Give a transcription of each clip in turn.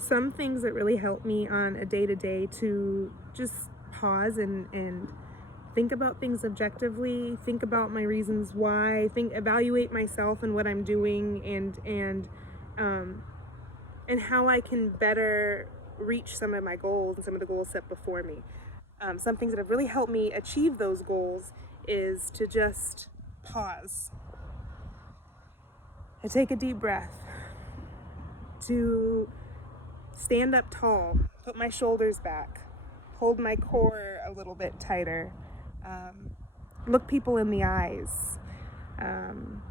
some things that really help me on a day-to-day to just pause and think about things objectively, think about my reasons why, evaluate myself and what I'm doing, um, and how I can better reach some of my goals and some of the goals set before me. Some things that have really helped me achieve those goals is to just pause, to take a deep breath, to stand up tall, put my shoulders back, hold my core a little bit tighter, look people in the eyes. Um,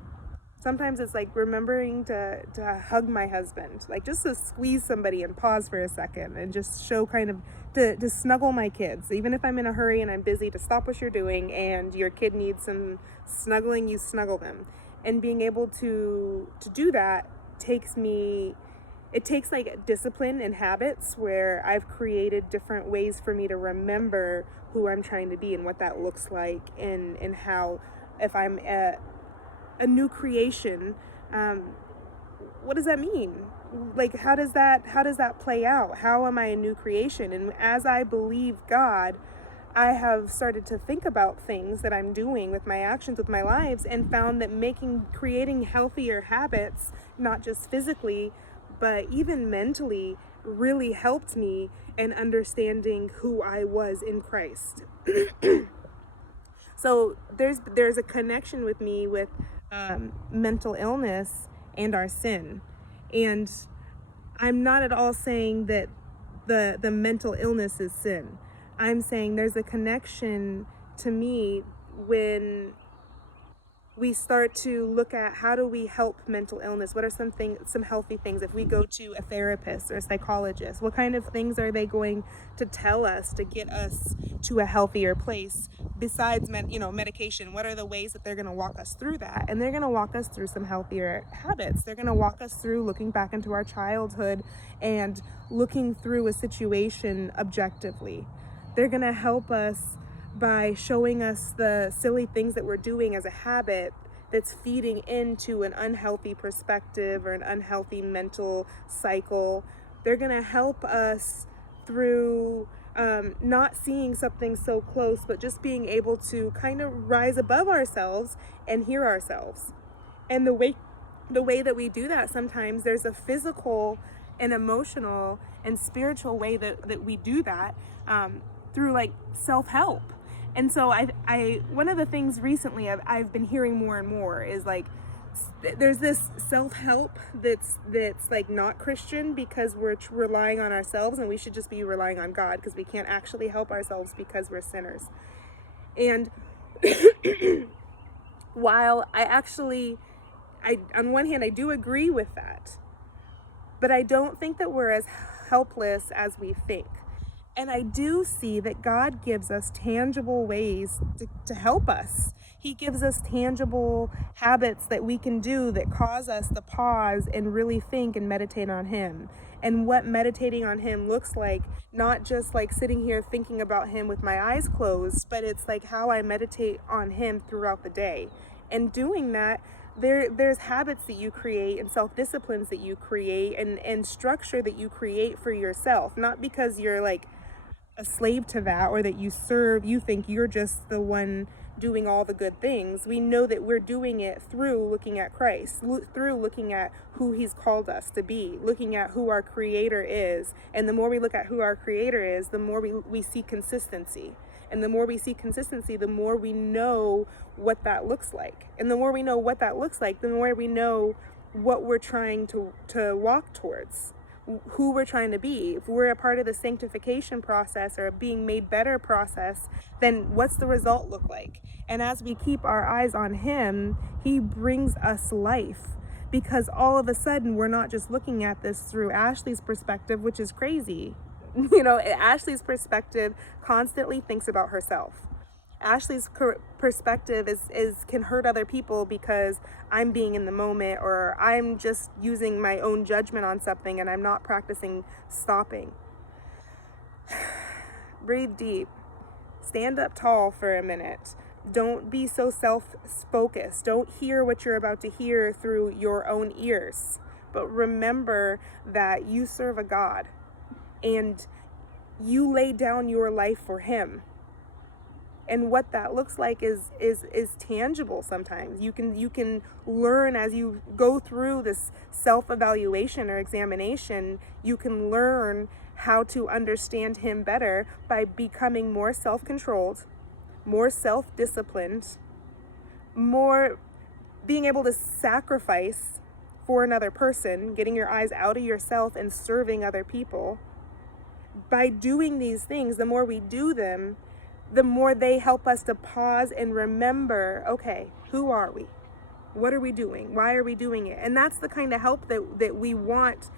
Sometimes it's like remembering to hug my husband, like just to squeeze somebody and pause for a second and just show kind of to snuggle my kids. Even if I'm in a hurry and I'm busy, to stop what you're doing and your kid needs some snuggling, you snuggle them. And being able to do that takes me, it takes like discipline and habits where I've created different ways for me to remember who I'm trying to be and what that looks like, and how, if I'm a new creation, what does that mean? Like, how does that play out? How am I a new creation? And as I believe God, I have started to think about things that I'm doing with my actions, with my lives, and found that creating healthier habits, not just physically, but even mentally, really helped me in understanding who I was in Christ. So there's a connection with me with mental illness and our sin, and I'm not at all saying that the mental illness is sin. I'm saying there's a connection to me when we start to look at how do we help mental illness. What are some healthy things? If we go to a therapist or a psychologist, what kind of things are they going to tell us to get us to a healthier place besides medication? What are the ways that they're going to walk us through that? And they're going to walk us through some healthier habits. They're going to walk us through looking back into our childhood and looking through a situation objectively. They're going to help us by showing us the silly things that we're doing as a habit that's feeding into an unhealthy perspective or an unhealthy mental cycle. They're going to help us through not seeing something so close, but just being able to kind of rise above ourselves and hear ourselves. And the way that we do that, sometimes there's a physical and emotional and spiritual way that we do that, through like self-help. And so I one of the things recently I've been hearing more and more is like, there's this self-help that's like not Christian, because we're relying on ourselves, and we should just be relying on God, because we can't actually help ourselves because we're sinners. And while on one hand I do agree with that, but I don't think that we're as helpless as we think. And I do see that God gives us tangible ways to help us. He gives us tangible habits that we can do that cause us to pause and really think and meditate on Him. And what meditating on Him looks like, not just like sitting here thinking about Him with my eyes closed, but it's like how I meditate on Him throughout the day. And doing that, there's habits that you create and self-disciplines that you create and structure that you create for yourself, not because you're like a slave to that, or that you think you're just the one doing all the good things. We know that we're doing it through looking at Christ, through looking at who He's called us to be, looking at who our Creator is. And the more we look at who our Creator is, the more we see consistency. And the more we see consistency, the more we know what that looks like. And the more we know what that looks like, the more we know what we're trying to walk towards, who we're trying to be. If we're a part of the sanctification process or being made better process, then what's the result look like? And as we keep our eyes on Him, He brings us life, because all of a sudden we're not just looking at this through Ashley's perspective, which is crazy. Ashley's perspective constantly thinks about herself. Ashley's perspective can hurt other people because I'm being in the moment, or I'm just using my own judgment on something and I'm not practicing stopping. Breathe deep. Stand up tall for a minute. Don't be so self-focused. Don't hear what you're about to hear through your own ears. but remember that you serve a God and you lay down your life for him. And what that looks like is tangible sometimes. You can learn as you go through this self-evaluation or examination, you can learn how to understand him better by becoming more self-controlled, more self-disciplined, more being able to sacrifice for another person, getting your eyes out of yourself and serving other people. By doing these things, the more we do them, the more they help us to pause and remember, okay, who are we? What are we doing? Why are we doing it? And that's the kind of help that we want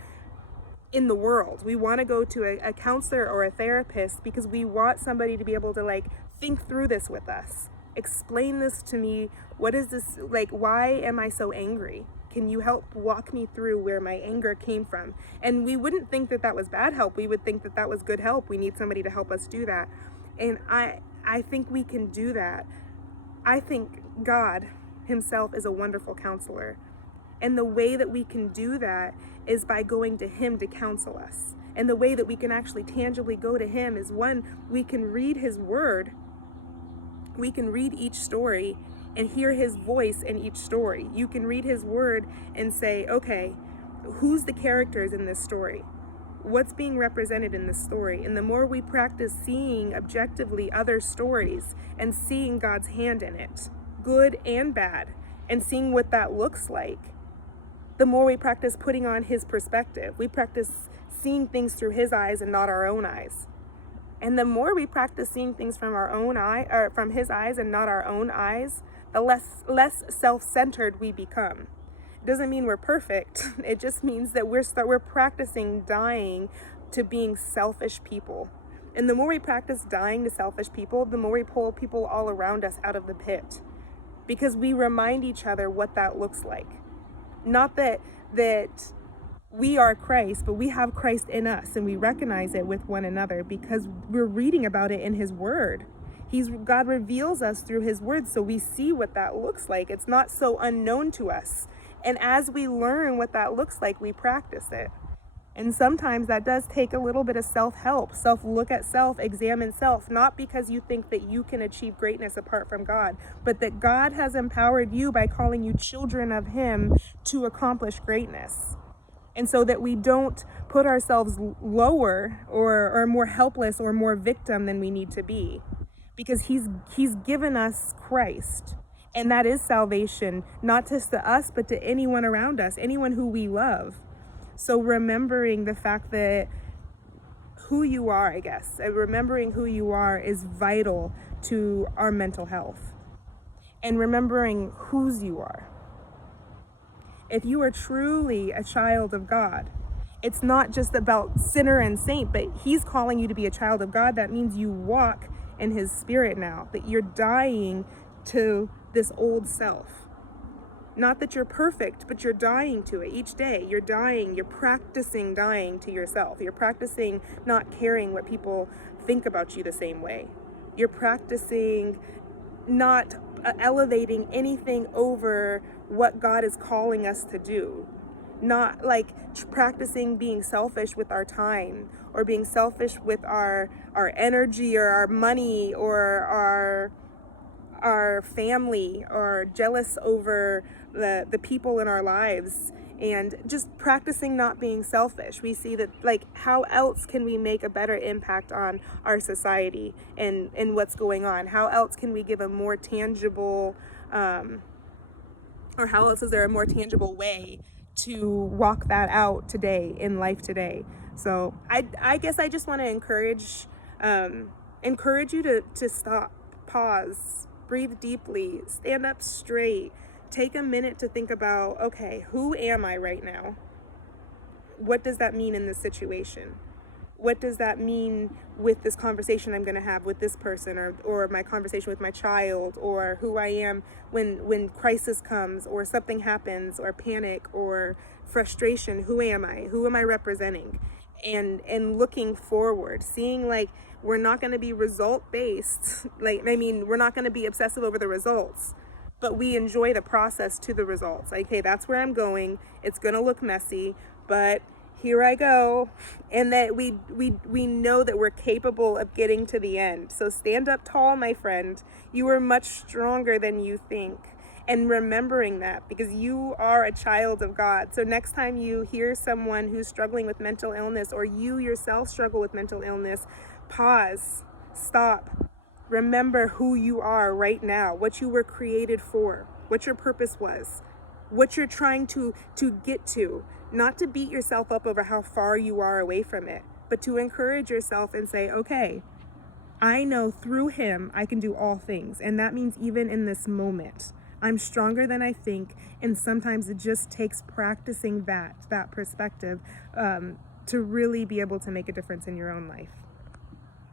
in the world. We want to go to a counselor or a therapist because we want somebody to be able to like think through this with us. Explain this to me. What is this? Like, why am I so angry? Can you help walk me through where my anger came from? And we wouldn't think that that was bad help. We would think that that was good help. We need somebody to help us do that. And I think we can do that. I think God himself is a wonderful counselor. And the way that we can do that is by going to him to counsel us. And the way that we can actually tangibly go to him is, one, we can read his word. We can read each story and hear his voice in each story. You can read his word and say, okay, who's the characters in this story? What's being represented in this story? And the more we practice seeing objectively other stories and seeing God's hand in it, good and bad, and seeing what that looks like, the more we practice putting on his perspective. We practice seeing things through his eyes and not our own eyes. And the more we practice seeing things from our own eye, or from his eyes and not our own eyes, the less self-centered we become. It doesn't mean we're perfect. It just means that we're practicing dying to being selfish people. And the more we practice dying to selfish people, the more we pull people all around us out of the pit, because we remind each other what that looks like. Not that we are Christ, but we have Christ in us, and we recognize it with one another because we're reading about it in his word. God reveals us through his word, so we see what that looks like. It's not so unknown to us. And as we learn what that looks like, we practice it. And sometimes that does take a little bit of self-help, self-look at self, examine self, not because you think that you can achieve greatness apart from God, but that God has empowered you by calling you children of him to accomplish greatness. And so that we don't put ourselves lower or more helpless or more victim than we need to be, because he's given us Christ. And that is salvation, not just to us, but to anyone around us, anyone who we love. So remembering the fact that who you are, I guess, remembering who you are is vital to our mental health. And remembering whose you are. If you are truly a child of God, it's not just about sinner and saint, but he's calling you to be a child of God. That means you walk in his spirit now, that you're dying to this old self. Not that you're perfect, but you're dying to it each day. You're dying, you're practicing dying to yourself. You're practicing not caring what people think about you the same way. You're practicing not elevating anything over what God is calling us to do. Not like practicing being selfish with our time, or being selfish with our energy or our money or our family, or jealous over the people in our lives, and just practicing not being selfish. We see that, like, how else can we make a better impact on our society and what's going on? How else can we give a more tangible, or how else is there a more tangible way to walk that out today in life today? So I guess I just want to encourage you to stop, pause, breathe deeply, stand up straight, take a minute to think about, okay, who am I right now? What does that mean in this situation? What does that mean with this conversation I'm going to have with this person, or my conversation with my child, or who I am when crisis comes or something happens, or panic or frustration? Who am I? Who am I representing? And looking forward, seeing, like, we're not going to be result based. We're not going to be obsessive over the results, but we enjoy the process to the results. Like, hey, that's where I'm going. It's going to look messy, but here I go. And that we know that we're capable of getting to the end. So stand up tall, my friend. You are much stronger than you think. And remembering that, because you are a child of God. So next time you hear someone who's struggling with mental illness, or you yourself struggle with mental illness, pause, stop, remember who you are right now, what you were created for, what your purpose was, what you're trying to get to. Not to beat yourself up over how far you are away from it, but to encourage yourself and say, okay, I know through him I can do all things. And that means even in this moment, I'm stronger than I think. And sometimes it just takes practicing that perspective to really be able to make a difference in your own life.